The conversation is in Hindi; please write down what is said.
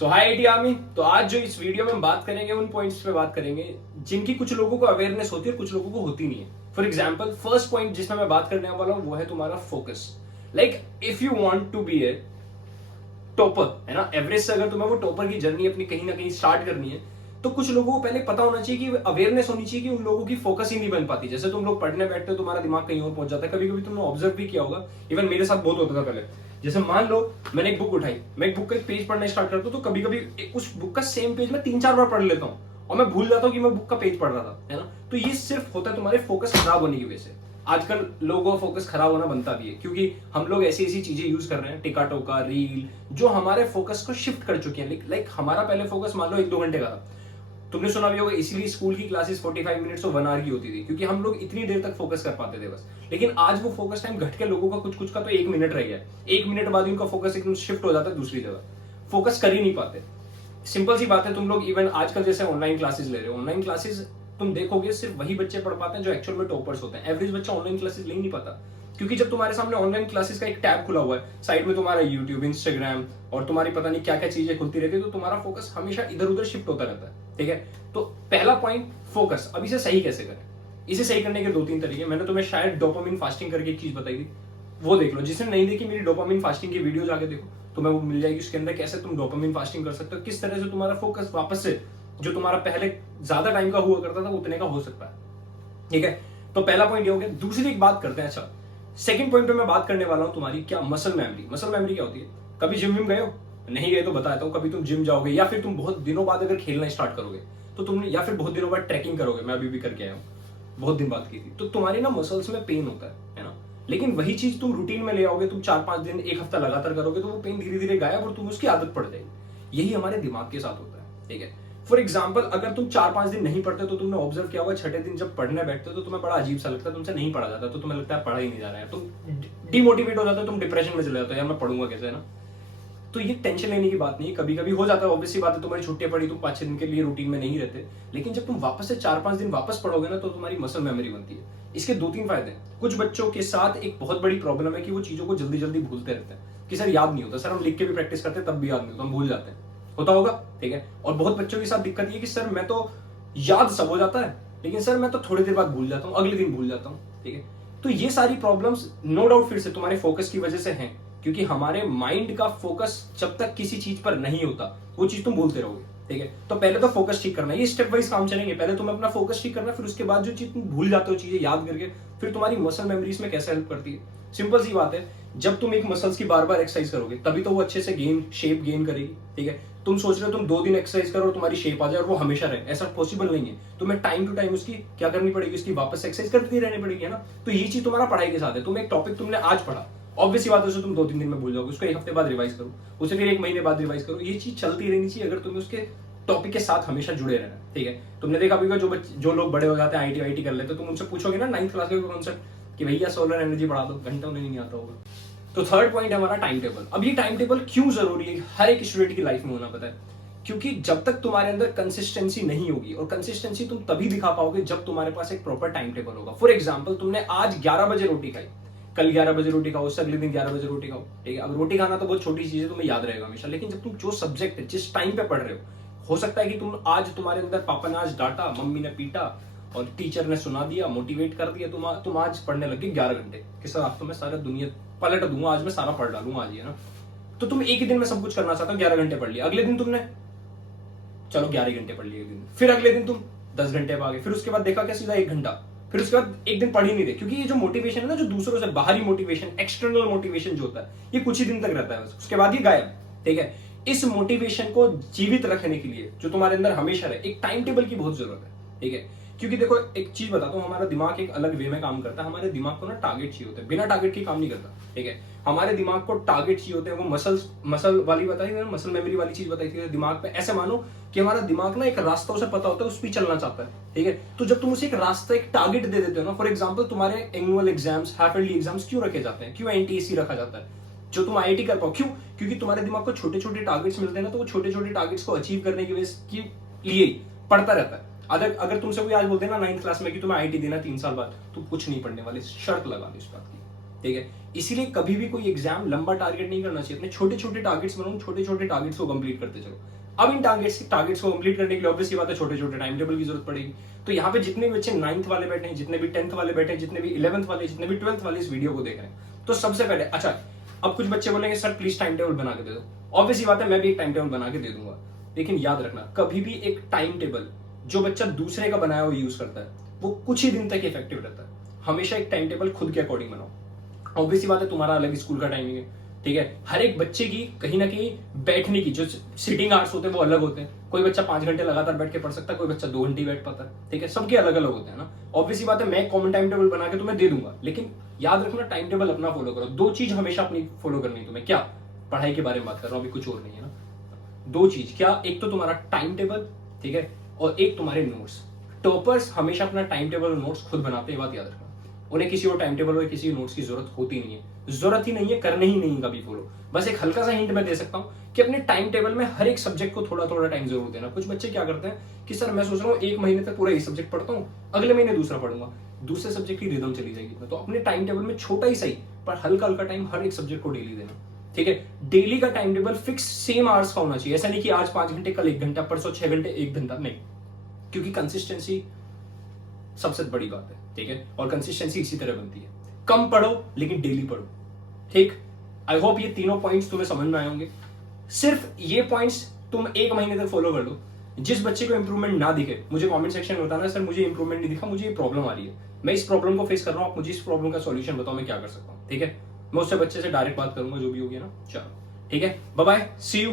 So hi IT army. तो आज जो इस वीडियो में हम बात करेंगे उन पॉइंट्स पे बात करेंगे जिनकी कुछ लोगों को अवेयरनेस होती है और कुछ लोगों को होती नहीं है। फॉर एग्जाम्पल फर्स्ट पॉइंट जिसमें मैं बात करने वाला हूं वो है तुम्हारा focus. Like if you want to be a topper, है ना, एवरेज से अगर तुम्हें वो टॉपर की जर्नी अपनी कहीं ना कहीं स्टार्ट करनी है तो कुछ लोगों को पहले पता होना चाहिए कि अवेयरनेस होनी चाहिए कि उन लोगों की फोकस ही नहीं बन पाती। जैसे तुम लोग पढ़ने बैठते हो तुम्हारा दिमाग कहीं और पहुंच जाता है। कभी कभी तुमने ऑब्जर्व भी किया होगा, इवन मेरे साथ बहुत होता था पहले। जैसे मान लो मैंने एक बुक उठाई, मैं एक बुक का एक पेज पढ़ना स्टार्ट करता हूँ तो कभी कभी उस बुक का सेम पेज मैं 3-4 बार पढ़ लेता हूँ और मैं भूल जाता हूँ कि मैं बुक का पेज पढ़ रहा था, है ना। तो ये सिर्फ होता है तुम्हारे फोकस खराब होने की वजह से। आजकल लोगों का फोकस खराब होना बनता भी है क्योंकि हम लोग ऐसी ऐसी चीजें यूज कर रहे हैं, टिका टोका रील, जो हमारे फोकस को शिफ्ट कर चुके हैं। लाइक हमारा पहले फोकस मान लो 1-2 घंटे का था, तुमने सुना भी होगा इसीलिए स्कूल की क्लासेस 45 मिनट्स और 1 आवर की होती थी क्योंकि हम लोग इतनी देर तक फोकस कर पाते थे बस। लेकिन आज वो फोकस टाइम घट के लोगों का कुछ कुछ का तो 1 मिनट रह गया है। 1 मिनट बाद उनका फोकस एकदम शिफ्ट हो जाता है दूसरी जगह, फोकस कर ही नहीं पाते। सिंपल सी बात है, तुम लोग इवन आजकल जैसे ऑनलाइन क्लासेस ले रहे हो, ऑनलाइन क्लासेस तुम देखोगे सिर्फ वही बच्चे पढ़ पाते हैं जो एक्चुअल में टॉपर्स होते हैं। एवरेज बच्चा ऑनलाइन क्लासेस ले ही नहीं पाता क्योंकि जब तुम्हारे सामने ऑनलाइन क्लासेस का एक टैब खुला हुआ है, साइड में तुम्हारा यूट्यूब, इंस्टाग्राम और तुम्हारी पता नहीं क्या क्या चीजें खुलती रहती है, तो तुम्हारा फोकस हमेशा इधर उधर शिफ्ट होता रहता है। ठीक है, तो पहला पॉइंट फोकस। अब इसे सही कैसे करें? इसे सही करने के 2-3 तरीके। मैंने तुम्हें शायद डोपामिन फास्टिंग करके एक चीज बताई थी, वो देख लो। जिसने नहीं देखी मेरी डोपामिन फास्टिंग की वीडियो जाके देखो, तुम्हें वो मिल जाएगी। उसके अंदर कैसे तुम डोपामिन फास्टिंग कर सकते हो, किस तरह से तुम्हारा फोकस वापस से जो तुम्हारा पहले ज्यादा टाइम का हुआ करता था उतने का हो सकता है। ठीक है, तो पहला पॉइंट ये हो गया। दूसरी एक बात करते हैं। अच्छा, सेकंड पॉइंट पे मैं बात करने वाला हूं तुम्हारी क्या मसल मेमोरी। मसल मेमोरी क्या होती है? कभी जिम विम गए हो? नहीं गए तो बताता हूं। कभी तुम जिम जाओगे या फिर तुम बहुत दिनों बाद अगर खेलना स्टार्ट करोगे तो तुमने, या फिर बहुत दिनों बाद ट्रैकिंग करोगे, मैं अभी भी करके आया हूं, बहुत दिन बाद की थी, तो तुम्हारी ना मसल्स में पेन होता है ना। लेकिन वही चीज तुम रूटीन में ले आओगे, तुम 4-5 दिन, 1 हफ्ता लगातार करोगे तो वो पेन धीरे धीरे गायब और तुम्हें उसकी आदत पड़ जाएगी। यही हमारे दिमाग के साथ होता है। ठीक है, फॉर एग्जाम्पल अगर तुम 4-5 दिन नहीं पढ़ते तो तुमने ऑब्जर्व किया होगा छठे दिन जब पढ़ने बैठते हो तो तुम्हें बड़ा अजीब सा लगता है, तुमसे नहीं पढ़ा जाता, तो तुम्हें लगता है पढ़ा ही नहीं जा रहा है, तुम डिमोटिवेट हो जाते हो, तुम डिप्रेशन में चले जाते हो, यार मैं पढ़ूंगा कैसे, है ना। तो ये टेंशन लेने की बात नहीं है। कभी कभी हो जाता है, ऑब्वियसली बात है, तुम्हारी छुट्टियां पड़ी, तुम 5-6 दिन के लिए रूटीन में नहीं रहते, लेकिन जब तुम वापस से 4-5 दिन वापस पढ़ोगे ना तो तुम्हारी मसल मेमोरी बनती है। इसके 2-3 फायदे हैं। कुछ बच्चों के साथ एक बहुत बड़ी प्रॉब्लम है कि वो चीजों को जल्दी जल्दी भूलते रहते हैं कि सर याद नहीं होता, सर हम लिख के भी प्रैक्टिस करते हैं तब भी याद नहीं होता, हम भूल जाते हैं, होता होगा। ठीक है, और बहुत बच्चों के साथ दिक्कत ये कि सर मैं तो याद सब हो जाता है लेकिन सर मैं तो थोड़ी देर बाद भूल जाता हूँ, अगले दिन भूल जाता हूँ। ठीक है, तो ये सारी प्रॉब्लम्स नो डाउट फिर से तुम्हारे फोकस की वजह से हैं क्योंकि हमारे माइंड का फोकस जब तक किसी चीज पर नहीं होता वो चीज तुम भूलते रहोगे। ठीक है, तो पहले तो फोकस ठीक करना है, ये स्टेप वाइज काम चलेंगे। पहले तुम अपना फोकस ठीक करना, फिर उसके बाद जो चीज तुम भूल जाते हो चीजें याद करके, फिर तुम्हारी मसल मेमोरीज में कैसे हेल्प करती है। सिंपल सी बात है, जब तुम एक मसल्स की बार बार एक्सरसाइज करोगे तभी तो वो अच्छे से शेप गेन करेगी। ठीक है, तुम सोच रहे हो तुम 2 दिन एक्सरसाइज करो और तुम्हारी शेप आ जाए और वो हमेशा रहे, ऐसा पॉसिबल नहीं है। तुम्हें टाइम टू टाइम उसकी क्या करनी पड़ेगी, उसकी वापस एक्सरसाइज करती रहनी पड़ेगी, है ना। तो ये चीज तुम्हारा पढ़ाई के साथ है। तुम एक टॉपिक तुमने आज पढ़ा, ऑब्वियसली बात है उसे तुम 2-3 दिन में भूल जाओगे, उसको 1 हफ्ते बाद रिवाइज करो, उसे फिर 1 महीने बाद रिवाइज करो। ये चीज चलती रहनी चाहिए अगर तुम्हें उसके टॉपिक के साथ हमेशा जुड़े रहना। ठीक है, तुमने देखा भी जो लोग बड़े हो जाते हैं, आईटी वाईटी कर लेते हैं, तुम उनसे पूछोगे ना 9th क्लास के कॉन्सेप्ट कि भैया सोलर एनर्जी बढ़ा दो, घंटा उन्हें नहीं आता होगा। तो थर्ड पॉइंट है हमारा टाइम टेबल। अब ये टाइम टेबल क्यों जरूरी है हर एक स्टूडेंट की लाइफ में होना, पता है? क्योंकि जब तक तुम्हारे अंदर कंसिस्टेंसी नहीं होगी, और कंसिस्टेंसी तुम तभी दिखा पाओगे जब तुम्हारे पास एक प्रॉपर टाइम टेबल होगा। फॉर एग्जाम्पल तुमने आज 11 बजे रोटी खाई, कल 11 बजे रोटी खाओ, उससे अगले दिन 11 बजे रोटी खाओ। ठीक है, अब रोटी खाना तो बहुत छोटी चीज है, तुम्हें याद रहेगा हमेशा, लेकिन जब तुम जो सब्जेक्ट है, जिस टाइम पे पढ़ रहे हो सकता है कि तुम आज, तुम्हारे अंदर पापा ने आज डांटा, मम्मी ने पीटा और टीचर ने सुना दिया, मोटिवेट कर दिया, तुम आज पढ़ने लगे 11 घंटे कि सर आज तो मैं सारा दुनिया पलट दूंगा, आज मैं सारा पढ़ डालूंगा आज, है ना। तो तुम एक ही दिन में सब कुछ करना चाहते हो, 11 घंटे पढ़ लिया, अगले दिन तुमने चलो 11 घंटे पढ़ लिए एक दिन, फिर अगले दिन तुम 10 घंटे पे आ गए, फिर उसके बाद देखा क्या सीधा 1 घंटा, फिर उसके बाद एक दिन पढ़ ही नहीं रहे। क्योंकि ये जो मोटिवेशन है ना, जो दूसरों से बाहरी मोटिवेशन, एक्सटर्नल मोटिवेशन जो होता है, ये कुछ ही दिन तक रहता है बस, उसके बाद ये गायब। ठीक है, इस मोटिवेशन को जीवित रखने के लिए जो तुम्हारे अंदर हमेशा रहे, एक टाइम टेबल की बहुत जरूरत है। ठीक है, क्योंकि देखो एक चीज बताता हूँ, हमारा दिमाग एक अलग वे में काम करता है। हमारे दिमाग को ना टारगेट चाहिए होते हैं, बिना टारगेट के काम नहीं करता। ठीक है, हमारे दिमाग को टारगेट चाहिए होते हैं। वो मसल वाली बताई मैंने, मसल मेमोरी वाली चीज बताई थी दिमाग पे। ऐसे मानो कि हमारा दिमाग ना एक रास्ता उसे पता होता है, उस पर चलना चाहता है। ठीक है, तो जब तुम उसे एक रास्ता, एक टारगेट दे देते हो ना, फॉर एग्जाम्पल तुम्हारे annual exams, half yearly exams क्यों रखे जाते हैं, क्यों एनटीएसी रखा जाता है, जो तुम आईआईटी कर पाओ, क्यों? क्योंकि तुम्हारे दिमाग को छोटे छोटे टारगेट्स मिलते हैं ना, तो वो छोटे छोटे टारगेट्स को अचीव करने की वजह के लिए पढ़ता रहता है। अगर तुमसे कोई आज बोलते हैं ना 9th क्लास में कि तुम्हें आईआईटी देना 3 साल बाद, तो कुछ नहीं पढ़ने वाले, शर्त लगा लो इस बात की। ठीक है, इसीलिए कभी भी कोई एग्जाम लंबा टारगेट नहीं करना चाहिए, अपने छोटे छोटे टारगेट्स बनाओ, छोटे छोटे टारगेट्स को कंप्लीट करते चलो। अब इन टारगेट्स को कंप्लीट करने के लिए ऑब्वियसली बात है छोटे छोटे टाइम टेबल की जरूरत पड़ेगी। तो यहाँ पे जितने भी बच्चे 9th वाले बैठे हैं, जितने भी 10th वाले बैठे हैं, जितने भी 11th वाले, जितने भी 12th वाले इस वीडियो को देख रहे हैं, तो सबसे पहले अच्छा, अब कुछ बच्चे बोलेंगे सर प्लीज टाइम टेबल बना के दे दो। ऑब्वियसली बात है मैं भी एक टाइम टेबल बना के दे दूंगा, लेकिन याद रखना कभी भी एक टाइम टेबल जो बच्चा दूसरे का बनाया हुआ यूज करता है वो कुछ ही दिन तक इफेक्टिव रहता है। हमेशा एक टाइम टेबल खुद के अकॉर्डिंग बनाओ। ऑब्वियसली बात है तुम्हारा अलग स्कूल का टाइमिंग है, ठीक है, हर एक बच्चे की कहीं ना कहीं बैठने की जो सिटिंग आवर्स होते हैं वो अलग होते हैं। कोई बच्चा 5 घंटे लगातार बैठ के पढ़ सकता है, कोई बच्चा 2 घंटे बैठ पाता है, ठीक है, सबके अलग अलग होते हैं ना। ऑब्वियसली बात है मैं कॉमन टाइम टेबल बना के तुम्हें दे दूंगा, लेकिन याद रखना टाइम टेबल अपना फॉलो करो। 2 चीज हमेशा अपनी फॉलो करनी है तुम्हें, क्या, पढ़ाई के बारे में बात कर रहा हूं अभी, कुछ और नहीं है ना। 2 चीज क्या, एक तो तुम्हारा टाइम टेबल, ठीक है, और एक तुम्हारे नोट्स। टॉपर्स हमेशा अपना टाइम टेबल और नोट्स खुद बनाते हैं, बात याद रखना। उन्हें किसी और टाइम टेबल और किसी नोट्स की जरूरत होती नहीं है, जरूरत ही नहीं है, करने ही नहीं है कभी फॉलो। बस एक हल्का सा हिंट मैं दे सकता हूँ कि अपने टाइम टेबल में हर एक सब्जेक्ट को थोड़ा थोड़ा टाइम जरूर देना। कुछ बच्चे क्या करते हैं कि सर मैं सोच रहा हूँ 1 महीने तक पूरा एक सब्जेक्ट पढ़ता हूँ, अगले महीने दूसरा पढ़ूंगा, दूसरे सब्जेक्ट की रिदम चली जाएगी। तो अपने टाइम टेबल में छोटा ही सही पर हल्का हल्का टाइम हर एक सब्जेक्ट को डेली देना, ठीक है। डेली का time table fix same hours का होना चाहिए, ऐसा नहीं कि आज 5 घंटे, कल 1 घंटा, परसों 6 घंटे 1 घंटा, नहीं, क्योंकि कंसिस्टेंसी सबसे बड़ी बात है, ठीक है, और कंसिस्टेंसी इसी तरह बनती है। कम पढ़ो लेकिन डेली पढ़ो, ठीक। आई होप ये तीनों पॉइंट्स तुम्हें समझ में आए होंगे। सिर्फ ये पॉइंट्स तुम 1 महीने तक फॉलो कर लो। जिस बच्चे को इंप्रूवमेंट ना दिखे मुझे कमेंट सेक्शन में बताना, सर मुझे इंप्रूवमेंट नहीं दिखा, मुझे ये प्रॉब्लम आ रही है, मैं इस प्रॉब्लम को फेस कर रहा हूँ, आप मुझे इस प्रॉब्लम का सॉल्यूशन बताओ, मैं क्या कर सकता हूँ, ठीक है। मैं उससे बच्चे से डायरेक्ट बात करूंगा, जो भी होगी ना। चलो ठीक है, बाय बाय, सी यू।